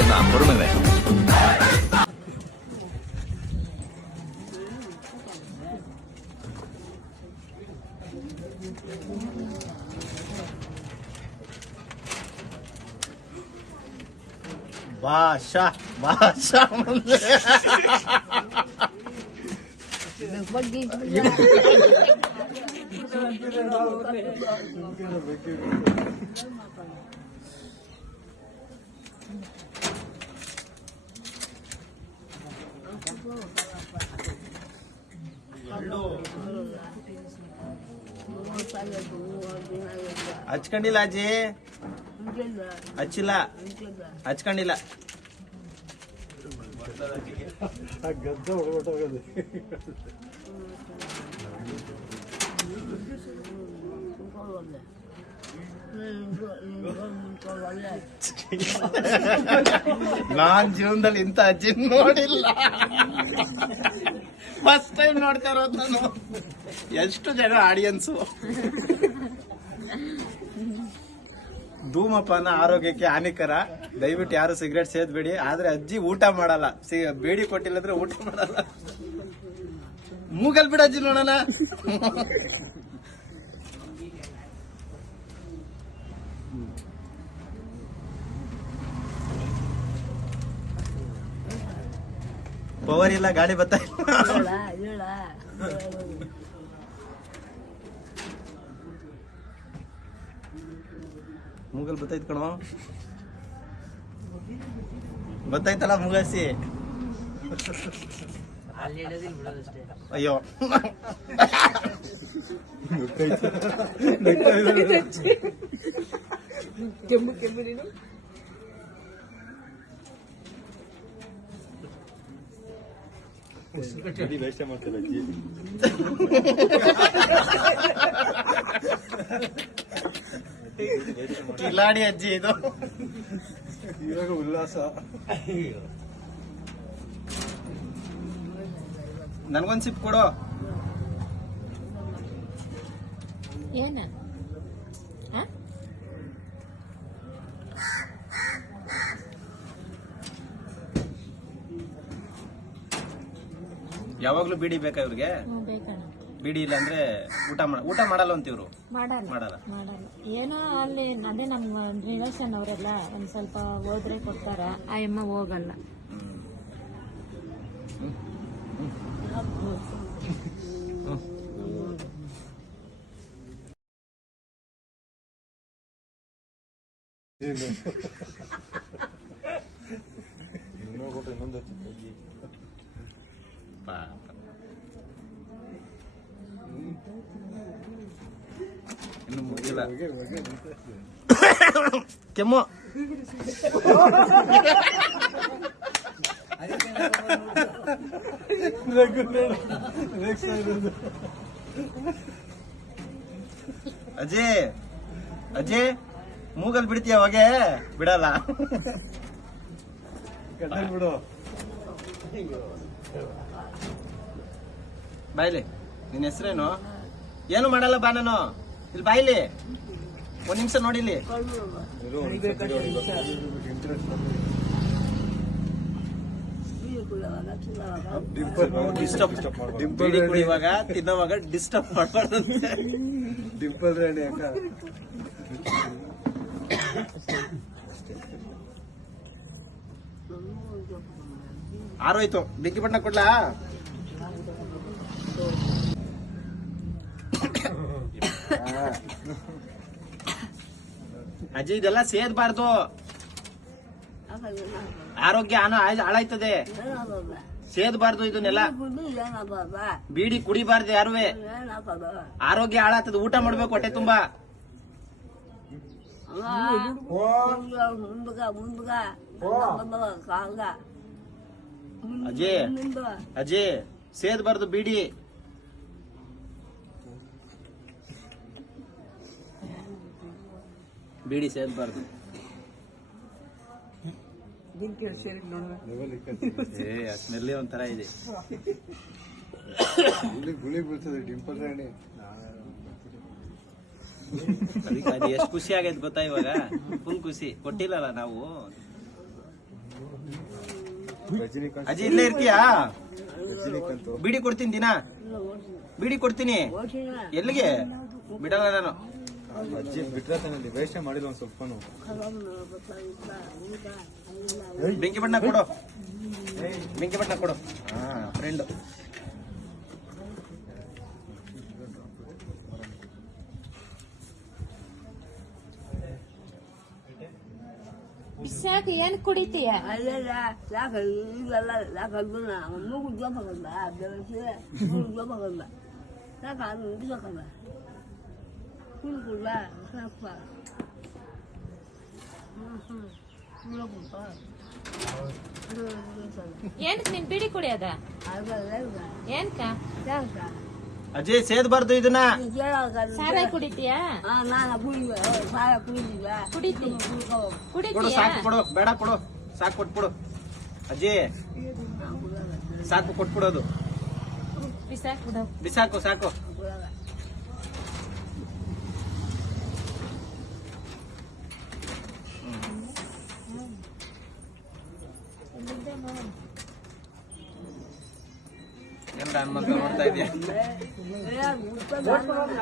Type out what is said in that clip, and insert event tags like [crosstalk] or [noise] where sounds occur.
என்ன பொறுமை Baixa, baixa, mano. ಹಚ್ಕೊಂಡಿಲ್ಲ ಅಜ್ಜಿ. ಹಚ್ಚಿಲ್ಲ. ಹಚ್ಕೊಂಡಿಲ್ಲ. ನಾನ್ ಜೀವನದಲ್ಲಿ ಇಂತ ಅಜ್ಜಿ ನೋಡಿಲ್ಲ. ಫಸ್ಟ್ ಟೈಮ್ ನೋಡ್ತಾ ಇರೋದು ನಾನು. ಎಷ್ಟು ಜನ ಆಡಿಯನ್ಸು ಧೂಮಪಾನ ಆರೋಗ್ಯಕ್ಕೆ ಹಾನಿಕರ. ದಯವಿಟ್ಟು ಯಾರು ಸಿಗರೇಟ್ ಸೇದ್ಬೇಡಿ. ಆದ್ರೆ ಅಜ್ಜಿ ಊಟ ಮಾಡಲ್ಲ. ಬೇಡಿ ಕೊಟ್ಟಿಲ್ಲ ಅಂದ್ರೆ ಊಟ ಮಾಡಲ್ಲ. ಮೂಗಲ್ ಬಿಡ ಅಜ್ಜಿ ನೋಡೋಣ. ಪವರ್ ಇಲ್ಲ ಗಾಡಿ ಬತ್ತ ಮೂಗಲ್ ಬತ್ತೈತ್ ಕಣೋ. ಬತ್ತೈತಲ್ಲ ಮುಗಸಿ ಅಯ್ಯೋ. ಕೆಮ್ಮು ಕೆಮ್ಮು ನೀನು ಗಡಿ ವೇಷ ಮಾಡ್ತಾರೆ ಅಜ್ಜಿ ಕಿಲಾಡಿ ಅಜ್ಜಿ ಇದು. ಇವಾಗ ಉಲ್ಲಾಸ. ನನ್ಗೊಂದ್ ಸಿಪ್ ಕೊಡು. ಏನ ಯಾವಾಗ್ಲೂ ಬಿಡಿ ಬೇಕಾ ಇವ್ರಿಗೆ? ಹ್ಮ್, ಬೇಕಣ್ಣ. ಬಿಡಿ ಇಲ್ಲ ಅಂದ್ರೆ ಊಟ ಮಾಡ ಊಟ ಮಾಡಲ್ಲ ಅಂತ ಇವ್ರು. ಮಾಡಲ್ಲ ಮಾಡಲ್ಲ. ಮಾಡಲ್ಲ. ಏನೋ ಅಲ್ಲಿ ಅದೇ ನಮ್ಮ ರಿಲೇಷನ್ ಅವರೆಲ್ಲ ಒಂದ್ ಸ್ವಲ್ಪ ಹೋದ್ರೆ ಕೊಡ್ತಾರ. ಆ ಅಮ್ಮ ಹೋಗಲ್ಲ. ಇನ್ನೊಂದು ಅಜ್ಜಿ ಪಾಪ. ಇನ್ನು ಮುಗಿಲ್ಲ ಕೆಮ್ಮು ಮೂಗಲ್ ಬಿಡ್ತೀಯ ಹೊಗೆ? ಬಿಡಲ್ಲ. ಗಡ್ಡೆ ಬಿಡು. ಬಾಯ್ಲಿ ನಿನ್ನ ಹೆಸರೇನು? ಏನು ಮಾಡಲ್ಲ ಬಾ ನಾನು. ಇಲ್ಲಿ ಬಾಯ್ಲಿ ಒಂದ್ ನಿಮಿಷ ನೋಡಿಲಿ ಇವಾಗ ಡಿಸ್ಟರ್ಬ್ ಮಾಡ್ಬಾರ್ದು. ತಿನ್ನೋವಾಗ ಡಿಸ್ಟರ್ಬ್ ಮಾಡಬಾರ್ದಂತೆ ಡಿಂಪಲ್ ರಾಣಿ ಅಕ್ಕ ಆರೋಯ್ತು. ಬೆಂಕಿ ಬಣ್ಣ ಕೊಡ್ಲಾ? [coughs] ಅಜ್ಜಿ, ಇದೆಲ್ಲ ಸೇದ್ಬಾರ್ದು. ಆರೋಗ್ಯ ಹಾಳಾಯ್ತದೆ. ಸೇದ್ಬಾರ್ದು ಇದನ್ನೆಲ್ಲ. ಬೀಡಿ ಕುಡಿಬಾರ್ದು ಯಾರುವೆ. ಆರೋಗ್ಯ ಹಾಳಾಗ್ತದೆ. ಊಟ ಮಾಡ್ಬೇಕು ಹೊಟ್ಟೆ ತುಂಬಾ. ಅಜ್ಜಿ ಸೇದ್ ಬರ್ದು ಬಿಡಿ ಬಿಡಿ ಸೇದ್ಬಾರ್ದು ಲೆವೆಲ್ ಇಕ್ಕತ್ತಿ. ಏ ಆ ಸ್ಮೆಲ್ಲೇ ಒಂಥರ ಇದೆ. ಇಲ್ಲಿ ಗುಳಿ ಬೀಳ್ತದೆ ಡಿಂಪಲ್ ರಾಣಿ. ಅದು ಎಷ್ಟು ಖುಷಿ ಆಗೈತೆ ಗೊತ್ತಾ ಇವಾಗ? ಫುಲ್ ಖುಷಿ. ಕೊಟ್ಟಿಲ್ಲಲ್ಲ ನಾವು? ಅಜ್ಜಿ ಇಲ್ಲೇ ಇರ್ತೀಯಾ? ಬಿಡಿ ಬೀಡಿ ಕೊಡ್ತೀನಿ ದಿನ. ಬಿಡಿ ಕೊಡ್ತೀನಿ. ಎಲ್ಲಿಗೆ? ಬಿಡಲ್ಲ ನಾನು. ಅಜ್ಜಿ ಬಿಟ್ರೆ ತಾನಲ್ಲಿ ವೇಸ್ಟ್ ಮಾಡಿಲ್ಲ ಒಂದ್ ಸ್ವಲ್ಪ ಬೆಂಕಿ ಬಣ್ಣ ಕೊಡು. ಬೆಂಕಿ ಬಣ್ಣ ಕೊಡು. ಹಾ. ಫ್ರೆಂಡ್ ಇಡ್ಬೇಕಲ್ಲ ಕುಡ್ಕೊಲ್ಲ ಸಾಕ ಏನ್ ನೀನ್ ಬಿಡಿ ಕುಡಿಯೋದ ಅದಲ್ಲ ಏನ್ಕ ಯಾಕ ಅಜಯ್ ಸೇದ್ಬಾರ್ದು ಇದನ್ನ. ಸಾರಾಯಿ ಕುಡಿತೀಯ? ಕುಡಿತಿ ಕೊಡು ಸಾಕು ಕೊಡು ಬೇಡ ಕೊಡು. ಸಾಕು ಕೊಟ್ಬಿಡು ಅಜಯ್ ಸಾಕು ಕೊಟ್ಬಿಡೋದು ಬಿಸಾಕ್. ಬಿಡು ಬಿಸಾಕು ಸಾಕು. ಏನ್ರ ಹನುಮಂತ ನೋಡ್ತಾ ಇದೀಯ ಏನ್ ಬರೋದು.